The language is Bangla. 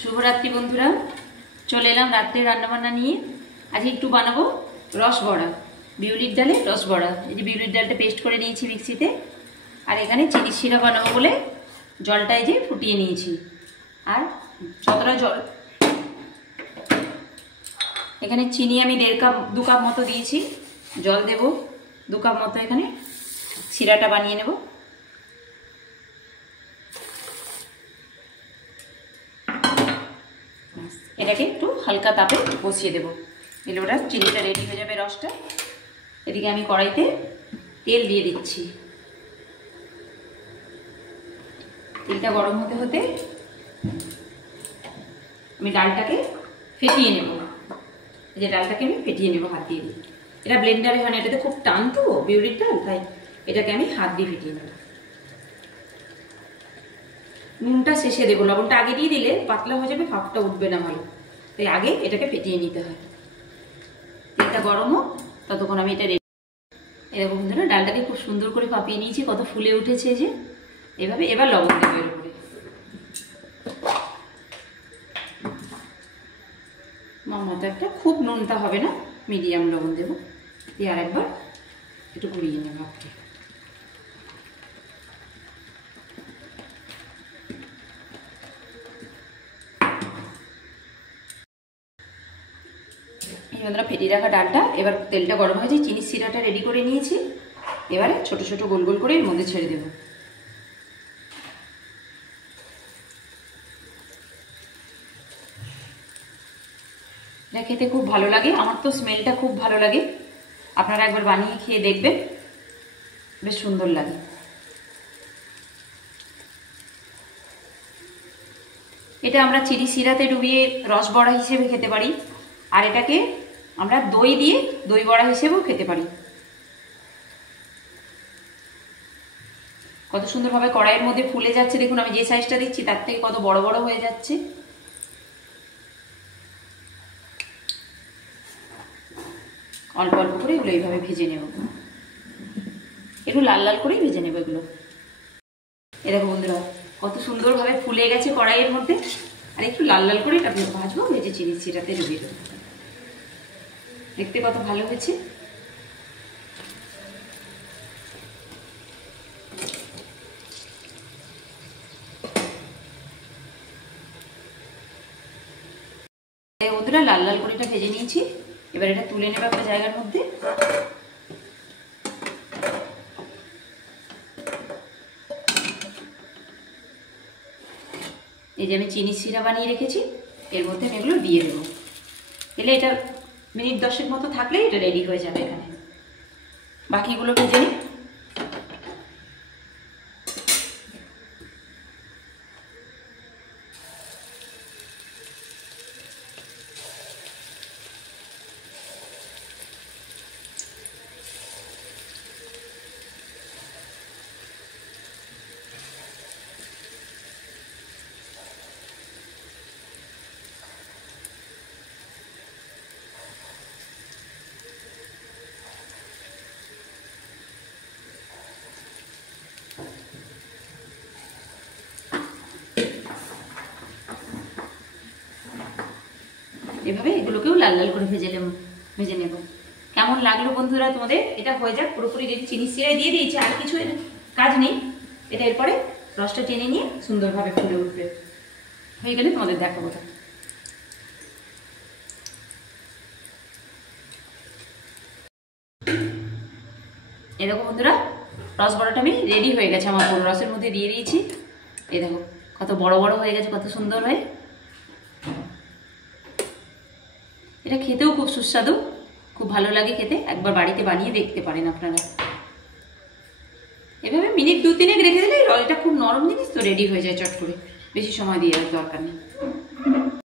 শুভরাত্রি বন্ধুরা, চলে এলাম রাত্রে রান্নাবান্না নিয়ে। আজ একটু বানাবো রস বড়া, বিউলির ডালে রস বড়া। এই যে বিউলির ডালটা পেস্ট করে নিয়েছি মিক্সিতে, আর এখানে চিনি শিরা বানাবো বলে জলটাই যে ফুটিয়ে নিয়েছি। আর যতটা জল, এখানে চিনি আমি 2 কাপ মতো দিয়েছি, জল দেব 2 কাপ মতো। এখানে শিরাটা বানিয়ে নেব। এটাকে একটু হালকা তাপে বসিয়ে দেবো, এলে ওটা চিনিটা রেডি হয়ে যাবে, রসটা। এদিকে আমি কড়াইতে তেল দিয়ে দিচ্ছি। তেলটা গরম হতে হতে আমি ডালটাকে ফেটিয়ে নেব। এই যে ডালটাকে আমি ফেটিয়ে নেব হাত দিয়ে। এটা ব্লেন্ডারে হয় না, এটাতে খুব টান তো বিউলির ডাল, তাই এটাকে আমি হাত দিয়ে ফেটিয়ে নেব। নুনটা শেষে দেবো, লবণটা আগে দিয়ে দিলে পাতলা হয়ে যাবে, ভাপটা উঠবে না ভালো, তাই আগে এটাকে ফেটিয়ে নিতে হয়। তেলটা গরম হোক, ততক্ষণ আমি এটা রেডি। এরকম বন্ধুরা ডালটাকে খুব সুন্দর করে ভাপিয়ে নিয়েছি, কত ফুলে উঠেছে যে এভাবে। এবার লবণ দেবো এর উপরে, মতো একটা, খুব নুনটা হবে না, মিডিয়াম লবণ দেবো দিয়ে আরেকবার একটু ঘুরিয়ে নেব ভাবকে। এই বন্ধুরা ফেটিয়ে রাখা ডালটা, এবার তেলটা গরম হয়েছে, চিনির শিরাটা রেডি করে নিয়েছি। এবারে ছোট ছোট গোল গোল করে এর মধ্যে ছেড়ে দেবো। এটা খেতে খুব ভালো লাগে, আমার তো স্মেলটা খুব ভালো লাগে। আপনারা একবার বানিয়ে খেয়ে দেখবেন, বেশ সুন্দর লাগে। এটা আমরা চিনি শিরাতে ডুবিয়ে রস বড়া হিসেবে খেতে পারি, আর এটাকে আমরা দই দিয়ে দই বড়া হিসেবেও খেতে পারি। কত সুন্দরভাবে কড়াইয়ের মধ্যে ফুলে যাচ্ছে দেখুন, আমি যে সাইজটা দিচ্ছি তার থেকে কত বড় বড় হয়ে যাচ্ছে। অল্প অল্প করে এগুলো এইভাবে ভেজে নেব, একটু লাল লাল করেই ভেজে নেব এগুলো। এরকম বন্ধুরা কত সুন্দরভাবে ফুলে গেছে কড়াইয়ের মধ্যে, আর একটু লাল লাল করে এটা ভাজবো, ভেজে চিনি শিরাতে ডুবিয়ে দেবো। দেখতে কত ভালো হয়েছে। বন্ধুরা লাল লাল করে এটা ভেজে নিয়েছি, এবার এটা তুলে নেব একটা জায়গার মধ্যে। এই যে আমি চিনি শিরা বানিয়ে রেখেছি, এর মধ্যে আমি এগুলো দিয়ে দেবো। তাহলে এটা মিনিট 10 মতো থাকলে এটা রেডি হয়ে যাবে। এখানে বাকিগুলো ভেজে নিই। এভাবে এগুলোকেও লাল লাল করে ভেজে নেব। কেমন লাগলো বন্ধুরা তোমাদের? এটা হয়ে যাক পুরোপুরি রেডি। চিনি শিরা দিয়ে দিয়েছি, আর কিছু কাজ নেই। এটা এরপরে রসটা টেনে নিয়ে সুন্দরভাবে ফুলে উঠবে, হয়ে গেলে তোমাদের দেখাবো। এরকম বন্ধুরা রস বড়াটা আমি রেডি হয়ে গেছে, আমার পুরো রসের মধ্যে দিয়ে দিয়েছি। এই দেখো কত বড় বড় হয়ে গেছে, কত সুন্দর হয়। এটা খেতেও খুব সুস্বাদু, খুব ভালো লাগে খেতে। একবার বাড়িতে বানিয়ে দেখতে পারেন আপনারা। এভাবে মিনিট 2-3 রেখে দিলে, এটা খুব নরম জিনিস তো রেডি হয়ে যায় চট করে, বেশি সময় দিয়ে দরকার নেই।